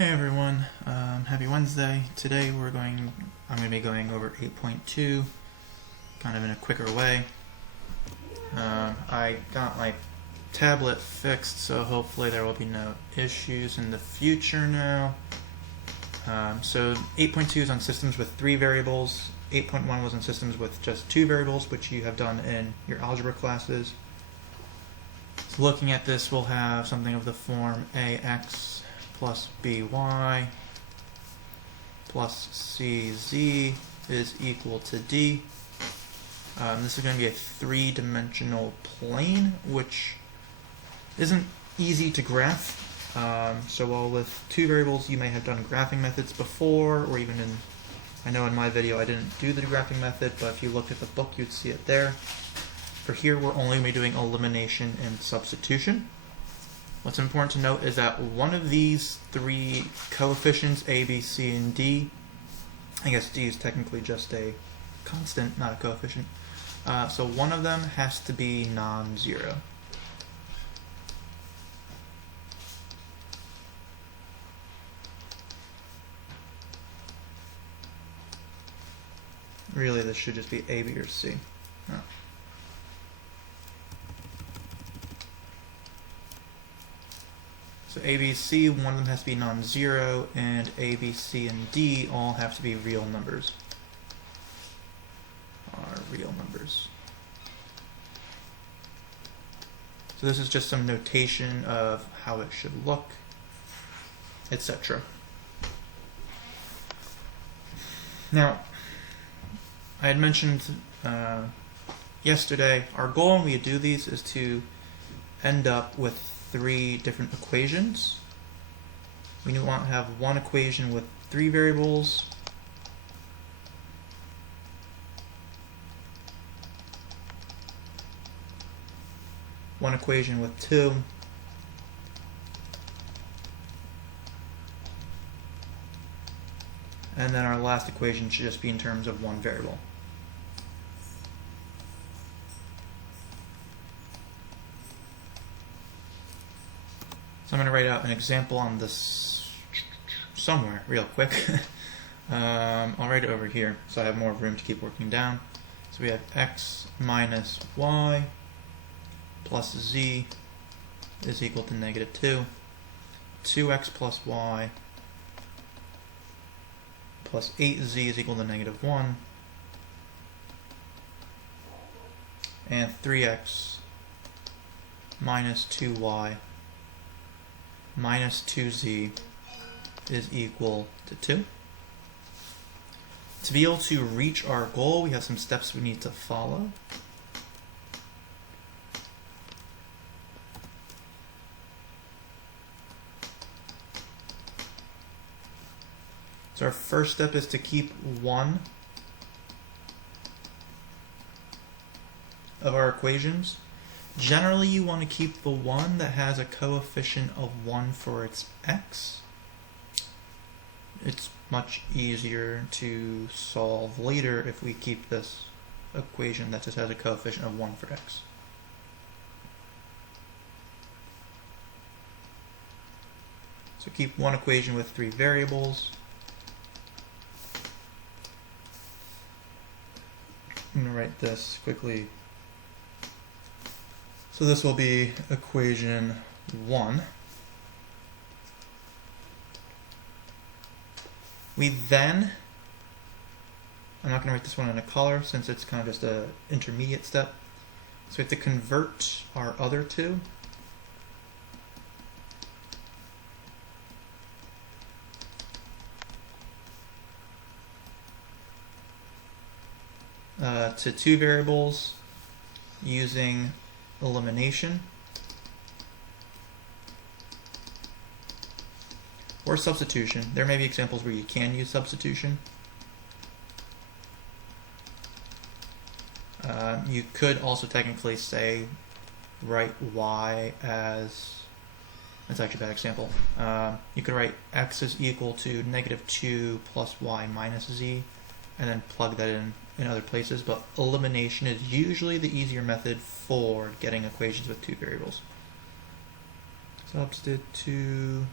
Hey everyone, happy Wednesday. Today I'm going to be going over 8.2 kind of in a quicker way. I got my tablet fixed, so hopefully there will be no issues in the future now. So 8.2 is on systems with 3 variables. 8.1 was on systems with just 2 variables, which you have done in your algebra classes. So looking at this, we'll have something of the form ax plus by plus cz is equal to d. This is going to be a 3-dimensional plane, which isn't easy to graph. So while with 2 variables you may have done graphing methods before, or even I know in my video I didn't do the graphing method, but if you looked at the book you'd see it there. For here we're only going to be doing elimination and substitution. What's important to note is that one of these 3 coefficients, a, b, c, and d, I guess d is technically just a constant, not a coefficient, so one of them has to be non-zero. Really, this should just be a, b, or c. Oh. So A, B, C, one of them has to be non-zero, and A, B, C, and D all have to be real numbers. So this is just some notation of how it should look, etc. Now, I had mentioned yesterday, our goal when we do these is to end up with 3 different equations. We want to have one equation with 3 variables, one equation with 2, and then our last equation should just be in terms of 1 variable. So I'm going to write out an example on this somewhere real quick. I'll write it over here so I have more room to keep working down. So we have x minus y plus z is equal to negative 2. 2x plus y plus 8z is equal to negative 1. And 3x minus 2y minus 2z is equal to 2. To be able to reach our goal, we have some steps we need to follow. So our first step is to keep one of our equations. Generally, you want to keep the one that has a coefficient of 1 for its x. It's much easier to solve later if we keep this equation that just has a coefficient of 1 for x. So keep one equation with 3 variables. I'm going to write this quickly. So this will be equation 1. We then, I'm not going to write this one in a color since it's kind of just an intermediate step. So we have to convert our other 2 to 2 variables using elimination or substitution. There may be examples where you can use substitution. You could also technically say write y as, that's actually a bad example. You could write x is equal to negative 2 plus y minus z and then plug that in other places, but elimination is usually the easier method for getting equations with 2 variables. Substitution.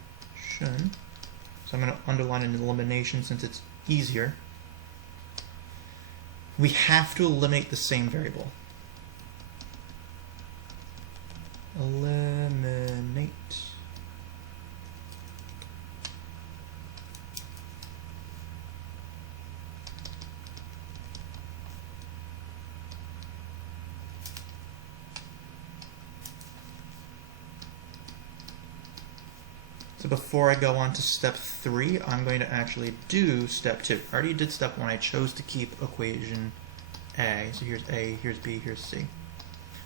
So I'm going to underline an elimination since it's easier. We have to eliminate the same variable. Eliminate. So before I go on to step 3, I'm going to actually do step 2. I already did step 1. I chose to keep equation A. So here's A, here's B, here's C.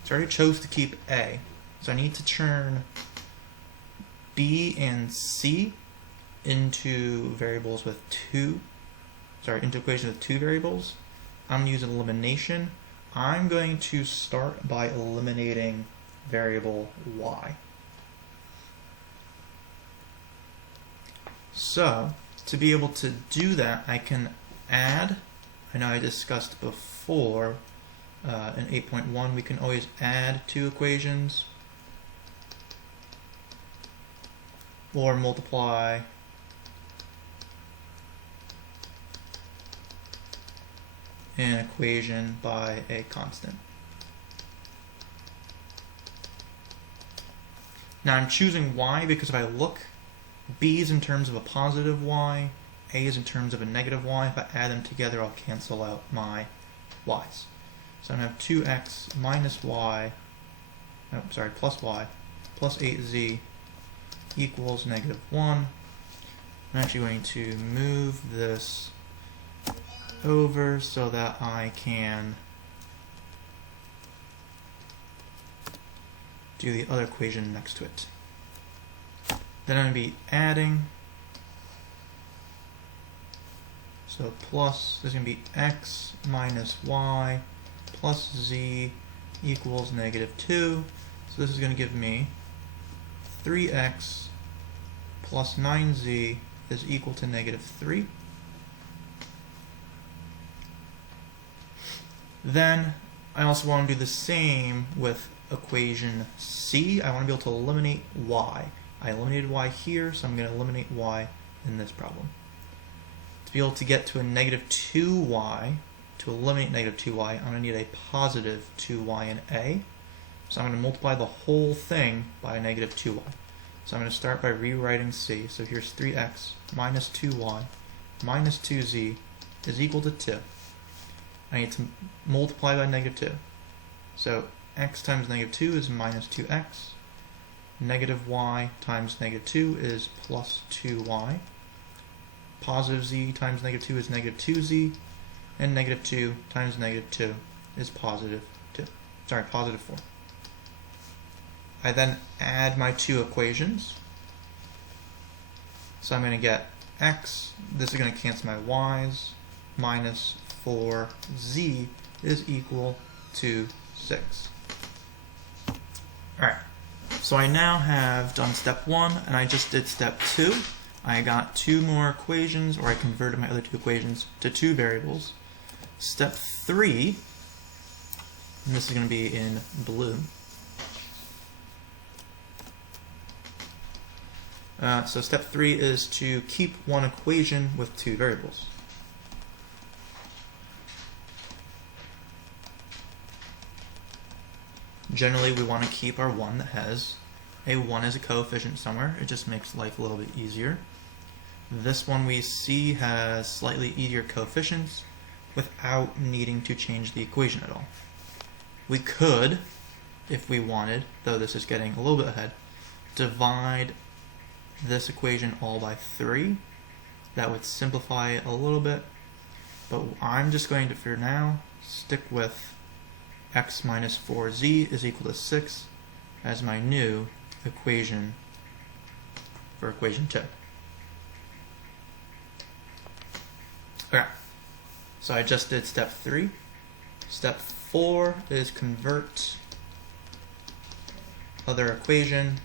So I already chose to keep A. So I need to turn B and C into variables with into equations with 2 variables. I'm going to use an elimination. I'm going to start by eliminating variable Y. So, to be able to do that, I can add, I know I discussed before in 8.1, we can always add 2 equations or multiply an equation by a constant. Now I'm choosing Y because if I look, B is in terms of a positive Y, A is in terms of a negative Y. If I add them together, I'll cancel out my Y's. So I'm going to have 2x minus Y, plus Y, plus 8z equals negative 1. I'm actually going to move this over so that I can do the other equation next to it. Then I'm going to be adding, so plus, this is going to be x minus y plus z equals negative 2. So this is going to give me 3x plus 9z is equal to negative 3. Then I also want to do the same with equation C. I want to be able to eliminate y. I eliminated y here, so I'm going to eliminate y in this problem. To be able to get to a negative 2y, to eliminate negative 2y, I'm going to need a positive 2y in A. So I'm going to multiply the whole thing by a negative 2y. So I'm going to start by rewriting C. So here's 3x minus 2y minus 2z is equal to 2. I need to multiply by negative 2. So x times negative 2 is minus 2x. Negative y times negative 2 is plus 2y. Positive z times negative 2 is negative 2z. And negative 2 times negative 2 is positive 4. I then add my 2 equations. So I'm going to get x, this is going to cancel my y's, minus 4z is equal to 6. Alright. So I now have done step 1, and I just did step 2. I got 2 more equations, or I converted my other 2 equations to 2 variables. Step 3, and this is going to be in blue. So step 3 is to keep one equation with 2 variables. Generally, we want to keep our one that has a 1 as a coefficient somewhere. It just makes life a little bit easier. This one we see has slightly easier coefficients without needing to change the equation at all. We could, if we wanted, though this is getting a little bit ahead, divide this equation all by 3. That would simplify it a little bit, but I'm just going to, for now, stick with x minus 4z is equal to 6 as my new equation for equation 2. Okay, so I just did step 3. Step 4 is convert other equation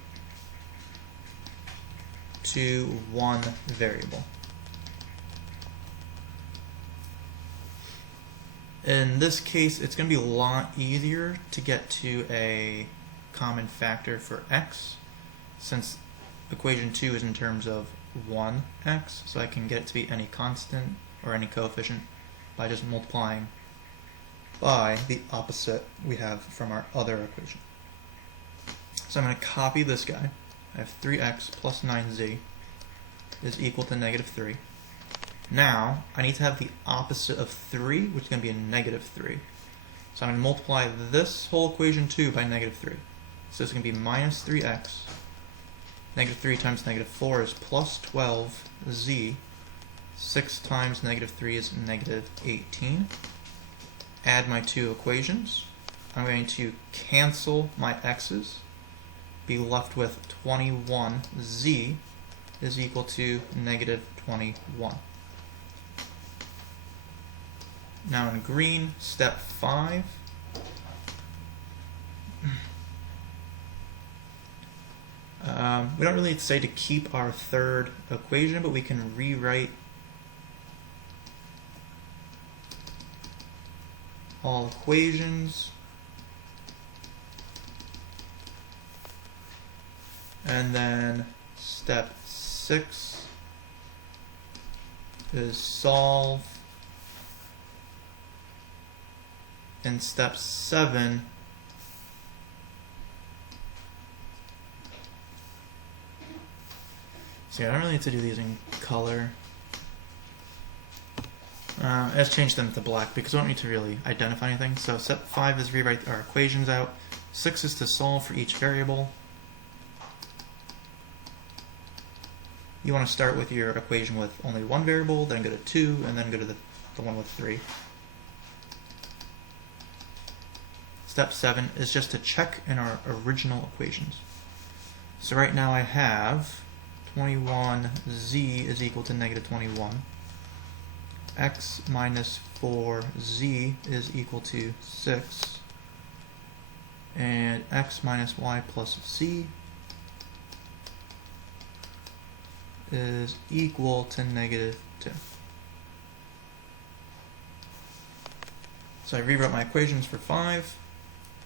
to one variable. In this case, it's going to be a lot easier to get to a common factor for x, since equation 2 is in terms of 1x, so I can get it to be any constant or any coefficient by just multiplying by the opposite we have from our other equation. So I'm going to copy this guy. I have 3x plus 9z is equal to negative 3. Now, I need to have the opposite of 3, which is going to be a negative 3. So I'm going to multiply this whole equation 2 by negative 3. So it's going to be minus 3x. Negative 3 times negative 4 is plus 12z. 6 times negative 3 is negative 18. Add my two equations. I'm going to cancel my x's. Be left with 21z is equal to negative 21. Now in green, step 5. We don't really say to keep our third equation, but we can rewrite all equations. And then step 6 is solve. In step 7, so yeah, I don't really need to do these in color. Let's change them to black because we don't need to really identify anything. So step 5 is rewrite our equations out. 6 is to solve for each variable. You want to start with your equation with only one variable, then go to 2, and then go to the one with 3. Step 7 is just to check in our original equations. So right now I have 21z is equal to negative 21. X minus 4z is equal to 6. And x minus y plus z is equal to negative 2. So I rewrote my equations for 5.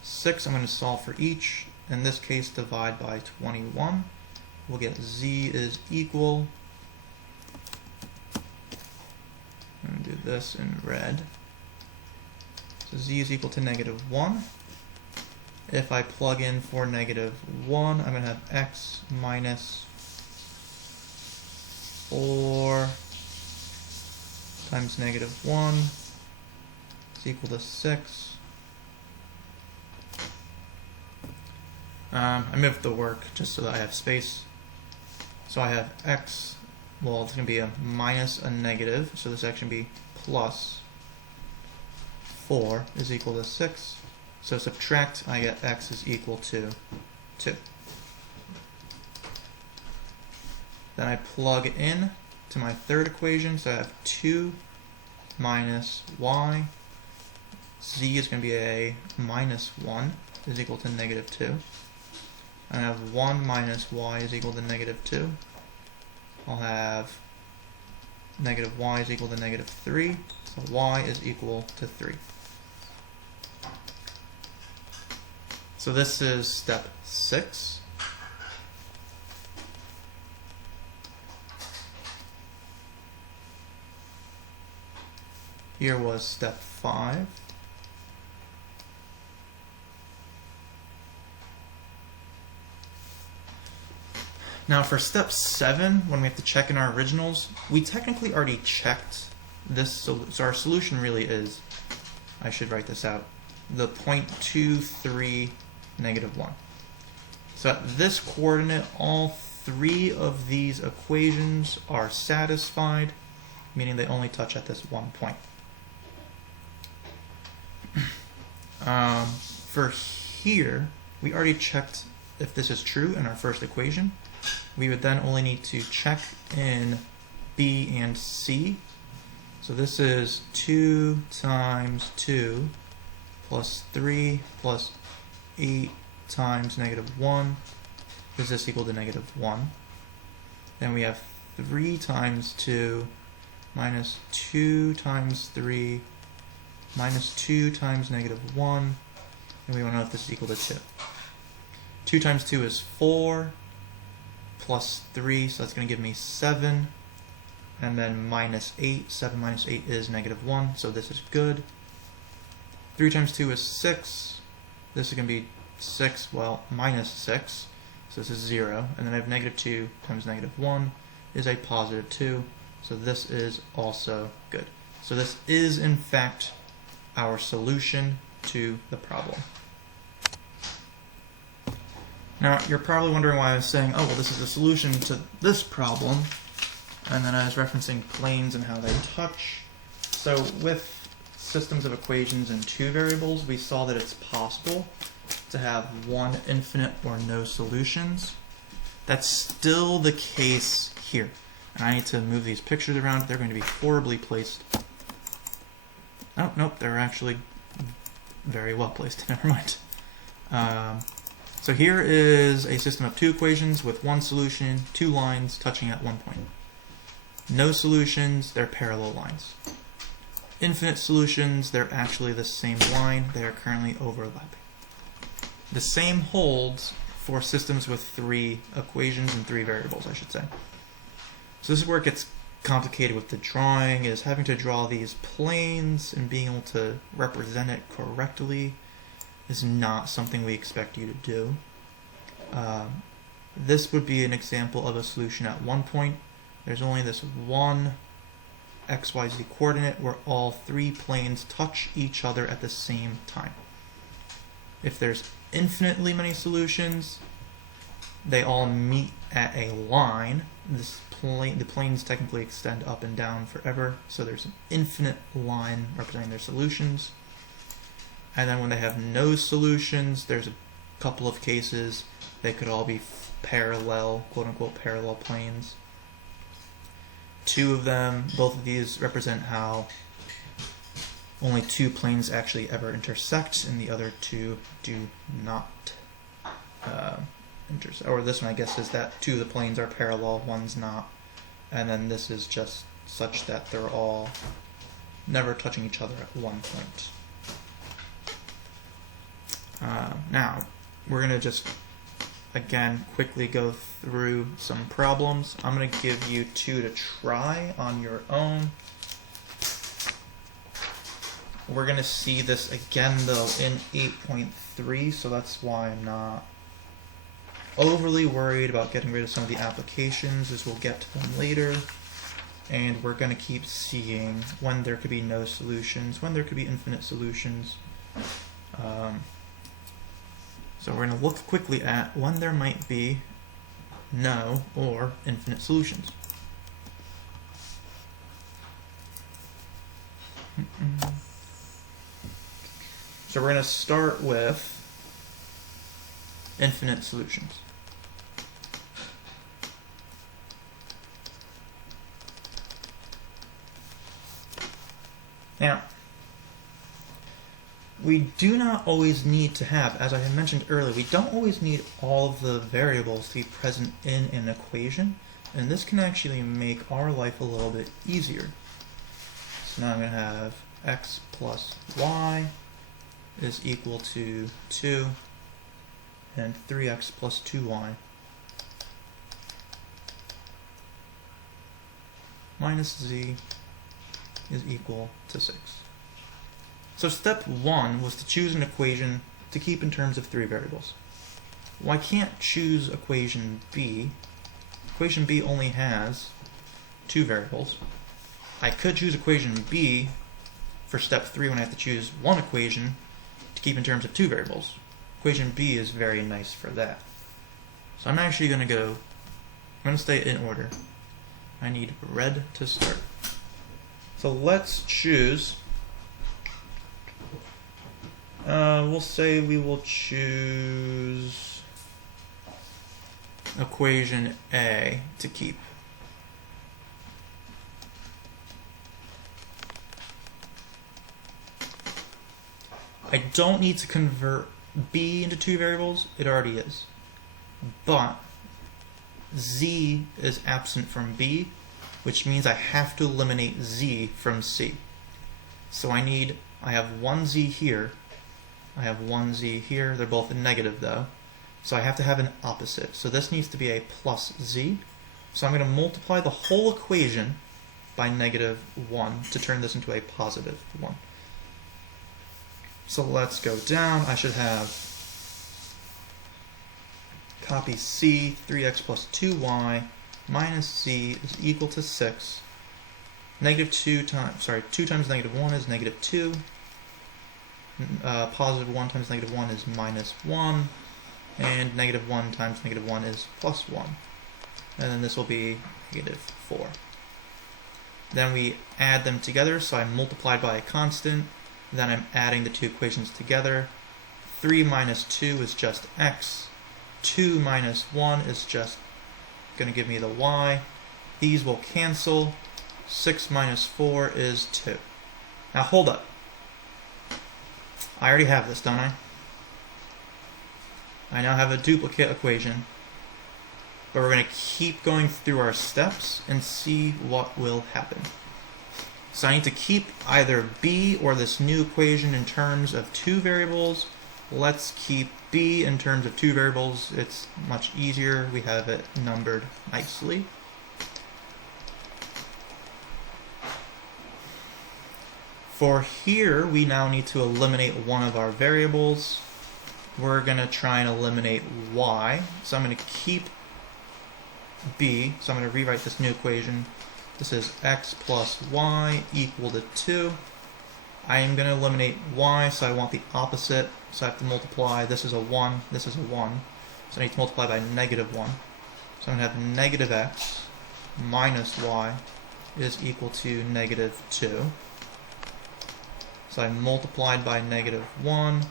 6 I'm going to solve for each. In this case, divide by 21. We'll get z is equal. I'm going to do this in red. So z is equal to negative 1. If I plug in for negative 1, I'm going to have x minus 4 times negative 1 is equal to 6. I moved the work just so that I have space. So I have x, well, it's going to be a minus a negative, so this actually be plus 4 is equal to 6. So subtract, I get x is equal to 2. Then I plug in to my third equation, so I have 2 minus y. Z is going to be a minus 1 is equal to negative 2. I have 1 minus y is equal to negative 2. I'll have negative y is equal to negative 3. So y is equal to 3. So this is step 6. Here was step 5. Now for step 7, when we have to check in our originals, we technically already checked this, so our solution really is, I should write this out, the 0.23, negative 1. So at this coordinate, all 3 of these equations are satisfied, meaning they only touch at this one point. For here, we already checked if this is true in our first equation. We would then only need to check in B and C. So this is 2 times 2 plus 3 plus 8 times negative 1. Is this equal to negative 1? Then we have 3 times 2 minus 2 times 3 minus 2 times negative 1. And we want to know if this is equal to 2. 2 times 2 is 4. plus 3, so that's going to give me 7. And then minus 8. 7 minus 8 is negative 1, so this is good. 3 times 2 is 6. This is going to be 6, well, minus 6. So this is 0. And then I have negative 2 times negative 1 is a positive 2. So this is also good. So this is, in fact, our solution to the problem. Now, you're probably wondering why I was saying, oh, well, this is the solution to this problem. And then I was referencing planes and how they touch. So with systems of equations in 2 variables, we saw that it's possible to have one infinite or no solutions. That's still the case here. And I need to move these pictures around. They're going to be horribly placed. Oh, nope, they're actually very well placed. Never mind. So here is a system of 2 equations with one solution, 2 lines touching at one point. No solutions, they're parallel lines. Infinite solutions, they're actually the same line. They are currently overlapping. The same holds for systems with 3 equations and 3 variables, I should say. So this is where it gets complicated with the drawing, is having to draw these planes and being able to represent it correctly is not something we expect you to do. This would be an example of a solution at one point. There's only this one xyz coordinate where all 3 planes touch each other at the same time. If there's infinitely many solutions, they all meet at a line. The planes technically extend up and down forever, so there's an infinite line representing their solutions. And then when they have no solutions, there's a couple of cases. They could all be parallel, quote-unquote parallel planes. 2 of them, both of these represent how only 2 planes actually ever intersect, and the other 2 do not intersect. Or this one, I guess, is that 2 of the planes are parallel, one's not. And then this is just such that they're all never touching each other at one point. Now, we're going to just, again, quickly go through some problems. I'm going to give you 2 to try on your own. We're going to see this again, though, in 8.3, so that's why I'm not overly worried about getting rid of some of the applications, as we'll get to them later. And we're going to keep seeing when there could be no solutions, when there could be infinite solutions. So we're going to look quickly at when there might be no or infinite solutions. So we're going to start with infinite solutions. Now, we do not always need to have, as I had mentioned earlier, we don't always need all of the variables to be present in an equation, and this can actually make our life a little bit easier. So now I'm going to have x plus y is equal to 2, and 3x plus 2y minus z is equal to 6. So step 1 was to choose an equation to keep in terms of 3 variables. Well, I can't choose equation B. Equation B only has 2 variables. I could choose equation B for step 3 when I have to choose one equation to keep in terms of 2 variables. Equation B is very nice for that. So I'm actually going to stay in order. I need red to start. So let's choose, we'll say we will choose equation A to keep. I don't need to convert B into 2 variables, it already is. But Z is absent from B, which means I have to eliminate Z from C. So I have one Z here, I have one Z here, they're both negative though, So I have to have an opposite. So this needs to be a plus z. So I'm going to multiply the whole equation by -1 to turn this into a positive 1. So let's go down. I should have copy c, 3x plus 2y minus z is equal to 6. 2 times, 2 times -1 is -2. Positive 1 times -1 is -1. And -1 times -1 is +1. And then this will be -4. Then we add them together, so I multiplied by a constant. Then I'm adding the two equations together. 3 minus 2 is just x. 2 minus 1 is just going to give me the y. These will cancel. 6 minus 4 is 2. Now hold up. I already have this, don't I? I now have a duplicate equation. But we're going to keep going through our steps and see what will happen. So I need to keep either b or this new equation in terms of two variables. Let's keep b in terms of two variables. It's much easier. We have it numbered nicely. For here, we now need to eliminate one of our variables. We're going to try and eliminate y. So I'm going to keep b, so I'm going to rewrite this new equation. This is x plus y equal to 2. I am going to eliminate y, so I want the opposite, so I have to multiply. This is a 1, this is a 1, so I need to multiply by -1. So I'm going to have negative x minus y is equal to -2. So I multiplied by -1.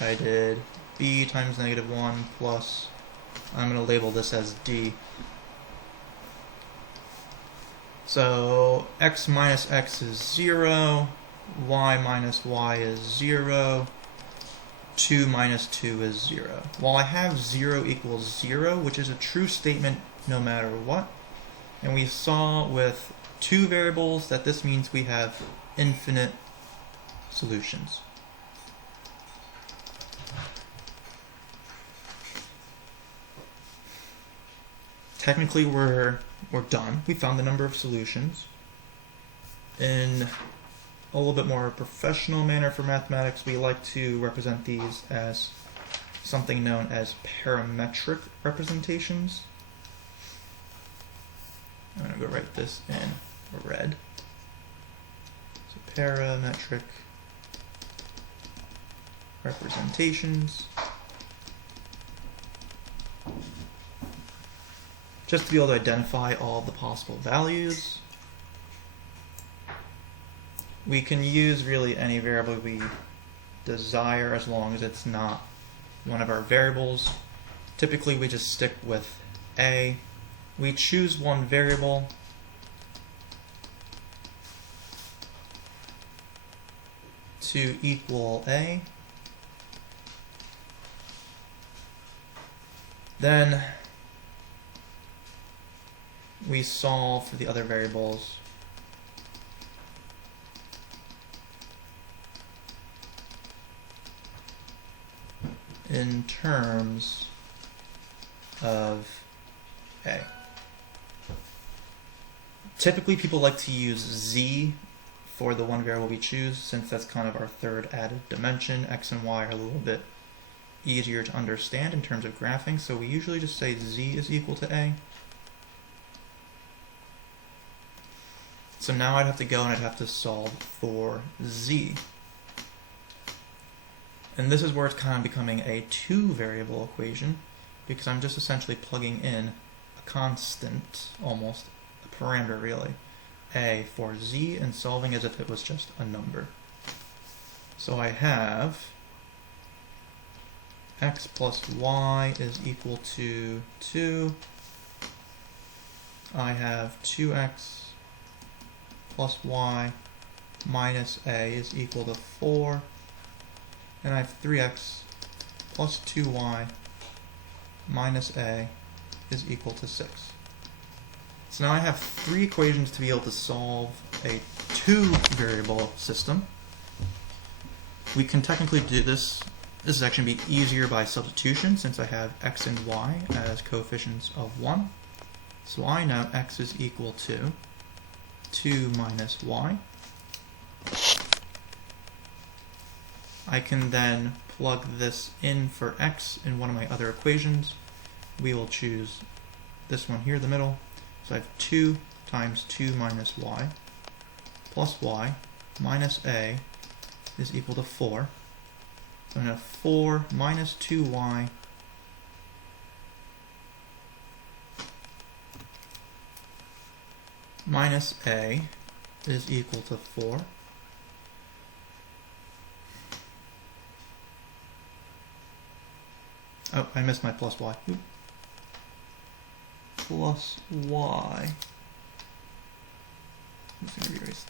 I did b times -1 plus, I'm going to label this as d. So x minus x is 0, y minus y is 0, 2 minus 2 is 0. Well, I have 0 equals 0, which is a true statement no matter what. And we saw with two variables that this means we have infinite solutions. Technically, we're done. We found the number of solutions. In a little bit more professional manner for mathematics, we like to represent these as something known as parametric representations. I'm going to go write this in red. So parametric representations. Just to be able to identify all the possible values. We can use really any variable we desire as long as it's not one of our variables. Typically we just stick with a. We choose one variable. To equal a. Then we solve for the other variables. In terms of a. Typically people like to use z for the one variable we choose, since that's kind of our third added dimension. X and y are a little bit easier to understand in terms of graphing, so we usually just say z is equal to a. So now I'd have to go and I'd have to solve for z. And this is where it's kind of becoming a two-variable equation, because I'm just essentially plugging in a constant, almost a parameter really, a for z, and solving as if it was just a number. So I have x plus y is equal to 2. I have 2x plus y minus a is equal to 4. And I have 3x plus 2y minus a is equal to 6. So now I have three equations to be able to solve a two-variable system. We can technically do this. This is actually going to be easier by substitution since I have x and y as coefficients of 1. So I know x is equal to 2 minus y. I can then plug this in for x in one of my other equations. We will choose this one here in the middle. So I have 2 times 2 minus y plus y minus a is equal to 4. So I'm going to have 4 minus 2y minus a is equal to 4. Oh, I missed my plus y. Oop. Plus y. I'm just going to erase this.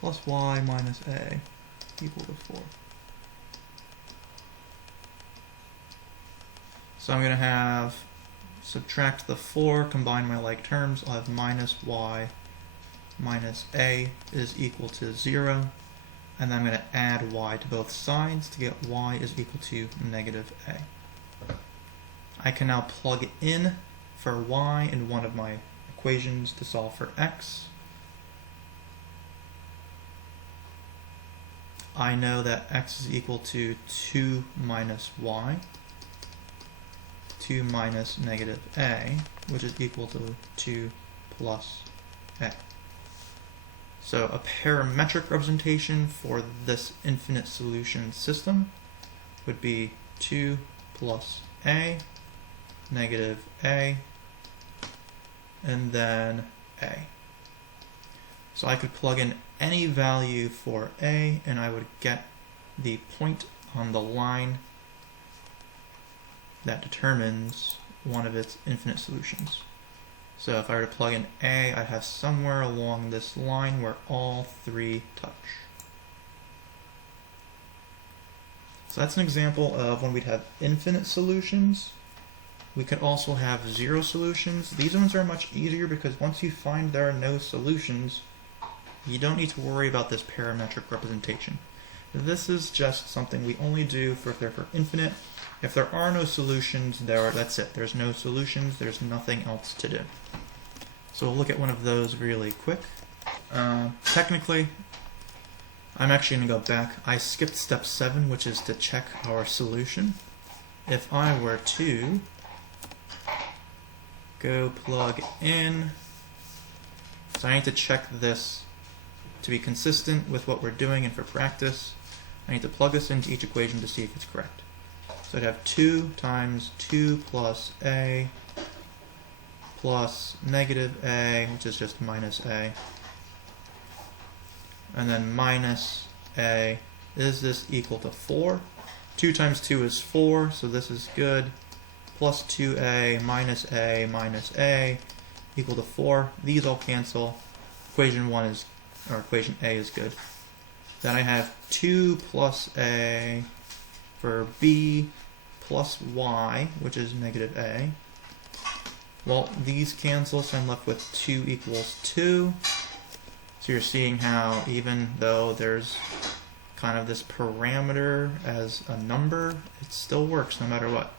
Plus y minus a equal to 4. So I'm going to have subtract the 4, combine my like terms. I'll have minus y minus a is equal to 0. And then I'm going to add y to both sides to get y is equal to negative a. I can now plug in for y in one of my equations to solve for x. I know that x is equal to 2 minus y, 2 minus negative a, which is equal to 2 plus a. So a parametric representation for this infinite solution system would be 2 plus a, negative a, and then a. So I could plug in any value for a and I would get the point on the line that determines one of its infinite solutions. So if I were to plug in a, I'd have somewhere along this line where all three touch. So that's an example of when we'd have infinite solutions. We could also have 0 solutions. These ones are much easier because once you find there are no solutions, you don't need to worry about this parametric representation. This is just something we only do for if they're for infinite. If there are no solutions, that's it. There's no solutions, there's nothing else to do. So we'll look at one of those really quick. Technically, I'm actually going to go back. I skipped step 7, which is to check our solution. If I were to go plug in, so I need to check this to be consistent with what we're doing and for practice. I need to plug this into each equation to see if it's correct. So I'd have 2 times 2 plus a plus negative a, which is just minus a, and then minus a. Is this equal to 4? 2 times 2 is 4, so this is good. Plus 2a minus a equal to 4. These all cancel. Equation A is good. Then I have 2 plus a for b plus y, which is negative a. Well, these cancel, so I'm left with 2 equals 2. So you're seeing how even though there's kind of this parameter as a number, it still works no matter what.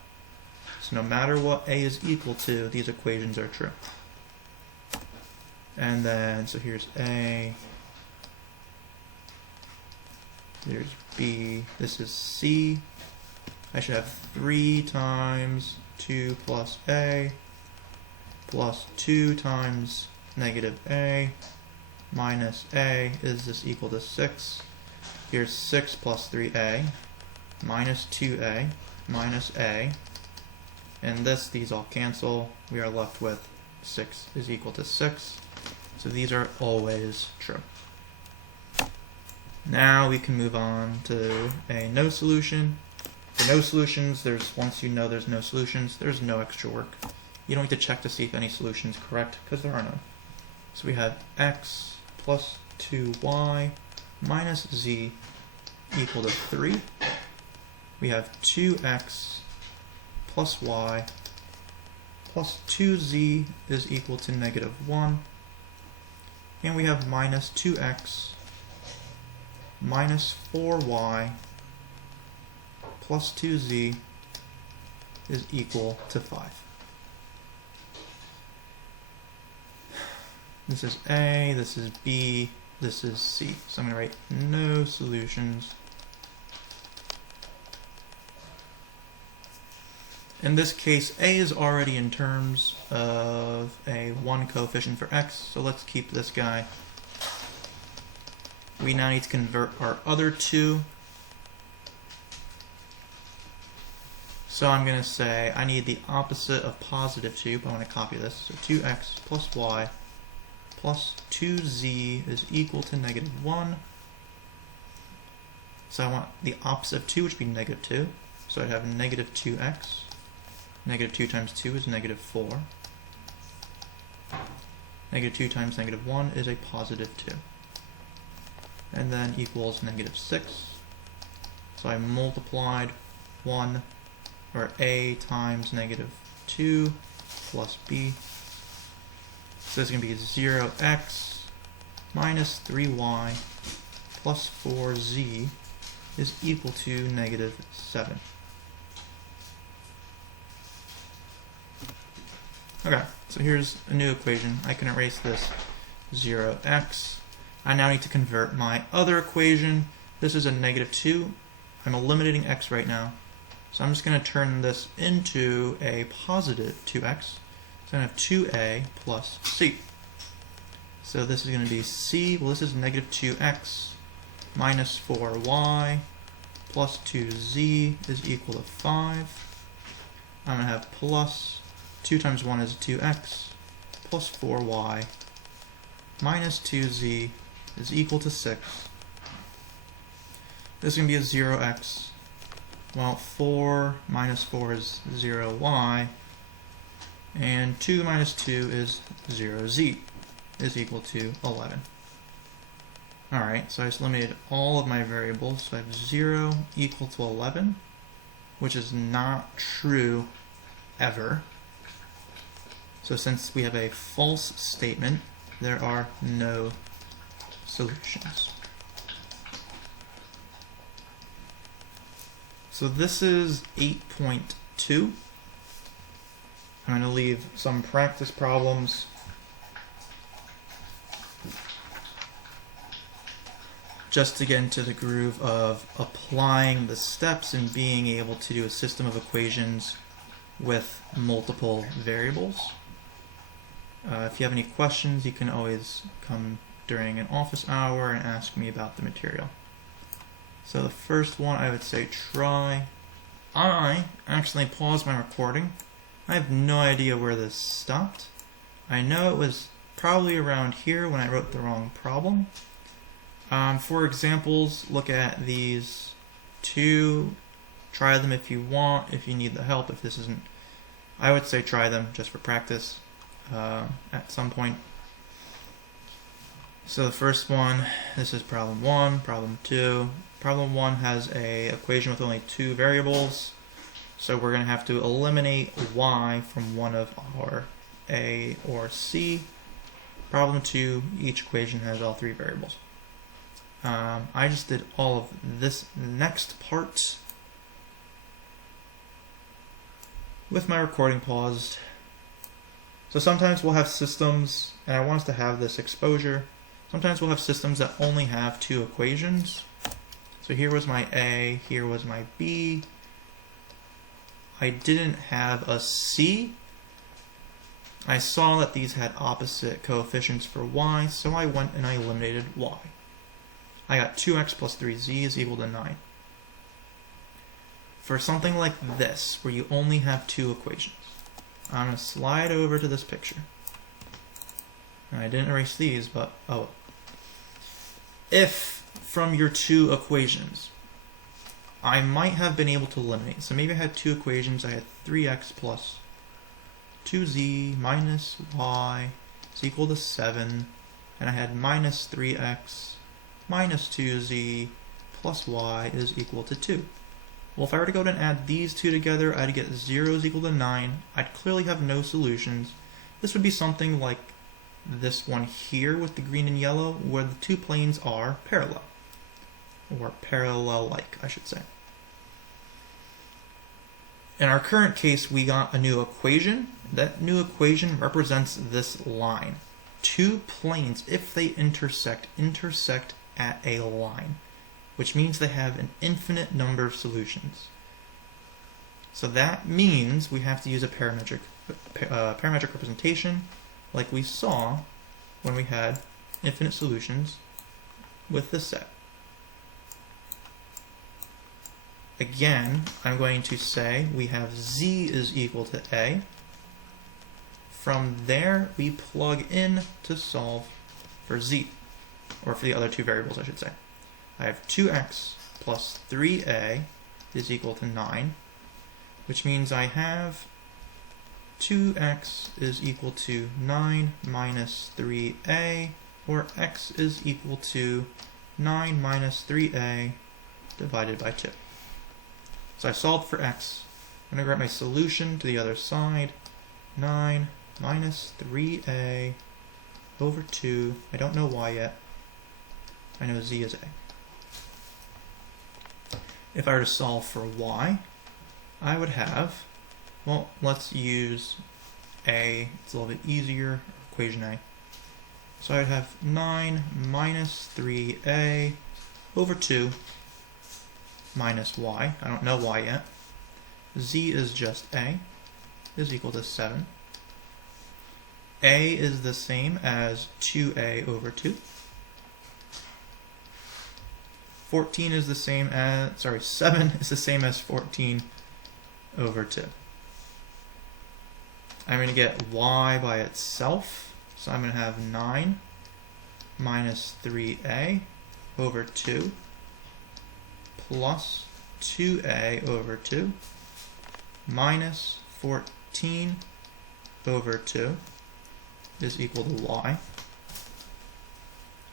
So no matter what a is equal to, these equations are true. And then, so here's a, here's b, this is c. I should have 3 times 2 plus a plus 2 times negative a minus a. Is this equal to 6? Here's 6 plus 3a minus 2a minus a. And these all cancel. We are left with 6 is equal to 6. So these are always true. Now we can move on to a no solution. For no solutions, once you know there's no solutions, there's no extra work. You don't need to check to see if any solution is correct, because there are none. So we have x plus 2y minus z equal to 3. We have 2x plus y plus 2z is equal to negative 1. And we have minus 2x minus 4y plus 2z is equal to 5. This is A, this is B, this is C. So I'm going to write no solutions. In this case, A is already in terms of a 1 coefficient for x, so let's keep this guy. We now need to convert our other two. So I'm going to say I need the opposite of positive 2, but I want to copy this. So 2x plus y plus 2z is equal to negative 1. So I want the opposite of 2, which would be negative 2. So I'd have negative 2x. Negative 2 times 2 is negative 4. Negative 2 times negative 1 is a positive 2. And then equals negative 6. So I multiplied 1, or a times negative 2 plus b. So this is going to be 0x minus 3y plus 4z is equal to negative 7. Okay, so here's a new equation. I can erase this 0x. I now need to convert my other equation. This is a negative 2. I'm eliminating x right now. So I'm just going to turn this into a positive 2x. So I'm going to have 2a plus c. So this is going to be c, well this is negative 2x minus 4y plus 2z is equal to 5. I'm going to have plus 2 times 1 is 2x plus 4y minus 2z is equal to 6. This is going to be a 0x. Well, 4 minus 4 is 0y, and 2 minus 2 is 0z is equal to 11. Alright, so I just eliminated all of my variables, so I have 0 equal to 11, which is not true ever. So since we have a false statement, there are no solutions. So this is 8.2. I'm going to leave some practice problems. Just to get into the groove of applying the steps and being able to do a system of equations with multiple variables. If you have any questions, you can always come during an office hour and ask me about the material. So the first one I would say try. I actually paused my recording. I have no idea where this stopped. I know it was probably around here when I wrote the wrong problem. For examples, look at these two. Try them if you want, if you need the help. If this isn't, I would say try them just for practice at some point. So the first one, this is problem 1, problem 2. Problem 1 has a equation with only 2 variables, so we're going to have to eliminate y from one of our A or C. Problem 2, each equation has all 3 variables. I just did all of this next part with my recording paused. So sometimes we'll have systems, and I want us to have this exposure. Sometimes we'll have systems that only have 2 equations. So here was my A, here was my B. I didn't have a C. I saw that these had opposite coefficients for y, so I went and I eliminated y. I got 2x plus 3z is equal to 9. For something like this, where you only have 2 equations, I'm going to slide over to this picture. And I didn't erase these, but oh. If from your 2 equations, I might have been able to eliminate. So maybe I had 2 equations. I had 3x plus 2z minus y is equal to 7. And I had minus 3x minus 2z plus y is equal to 2. Well, if I were to go and add these 2 together, I'd get 0 is equal to 9. I'd clearly have no solutions. This would be something like this one here with the green and yellow, where the 2 planes are parallel. or parallel-like, I should say. In our current case, we got a new equation. That new equation represents this line. Two planes, if they intersect at a line, which means they have an infinite number of solutions. So that means we have to use a parametric representation like we saw when we had infinite solutions with this set. Again, I'm going to say we have z is equal to a. From there, we plug in to solve for z, or for the other two variables, I should say. I have 2x plus 3a is equal to 9, which means I have 2x is equal to 9 minus 3a, or x is equal to 9 minus 3a divided by 2. So I solved for x. I'm going to grab my solution to the other side. 9 minus 3a over 2. I don't know y yet. I know z is a. If I were to solve for y, I would have, well, let's use a, it's a little bit easier, equation a. So I would have 9 minus 3a over 2 minus y. I don't know y yet. Z is just a, is equal to 7. A is the same as 2a over 2. 14 is the same as, 7 is the same as 14 over 2. I'm going to get y by itself, so I'm going to have 9 minus 3a over 2 plus 2a over 2 minus 14 over 2 is equal to y.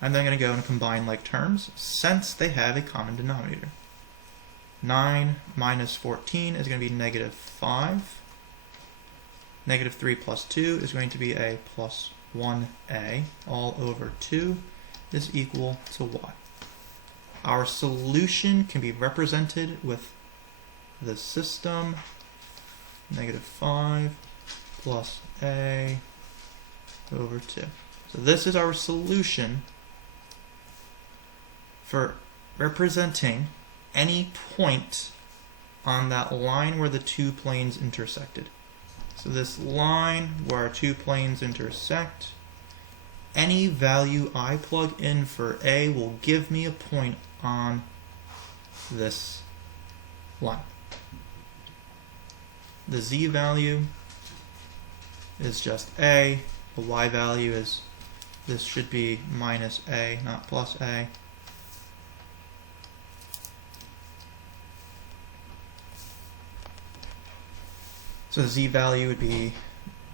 I'm then going to go and combine like terms since they have a common denominator. 9 minus 14 is going to be negative 5. Negative 3 plus 2 is going to be a plus 1a all over 2 is equal to y. Our solution can be represented with the system negative 5 plus a over 2. So this is our solution for representing any point on that line where the two planes intersected. So this line where our two planes intersect, any value I plug in for a will give me a point on this line. The z value is just a, the y value is, this should be minus a, not plus a. So the z value would be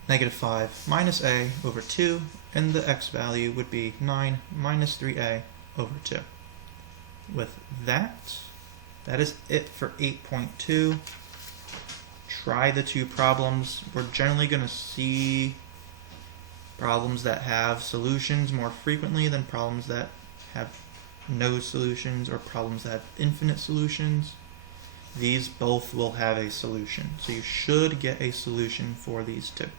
negative 5 minus a over 2, and the x value would be 9 minus 3a over 2. With that, that is it for 8.2. Try the two problems. We're generally going to see problems that have solutions more frequently than problems that have no solutions or problems that have infinite solutions. These both will have a solution, so you should get a solution for these two.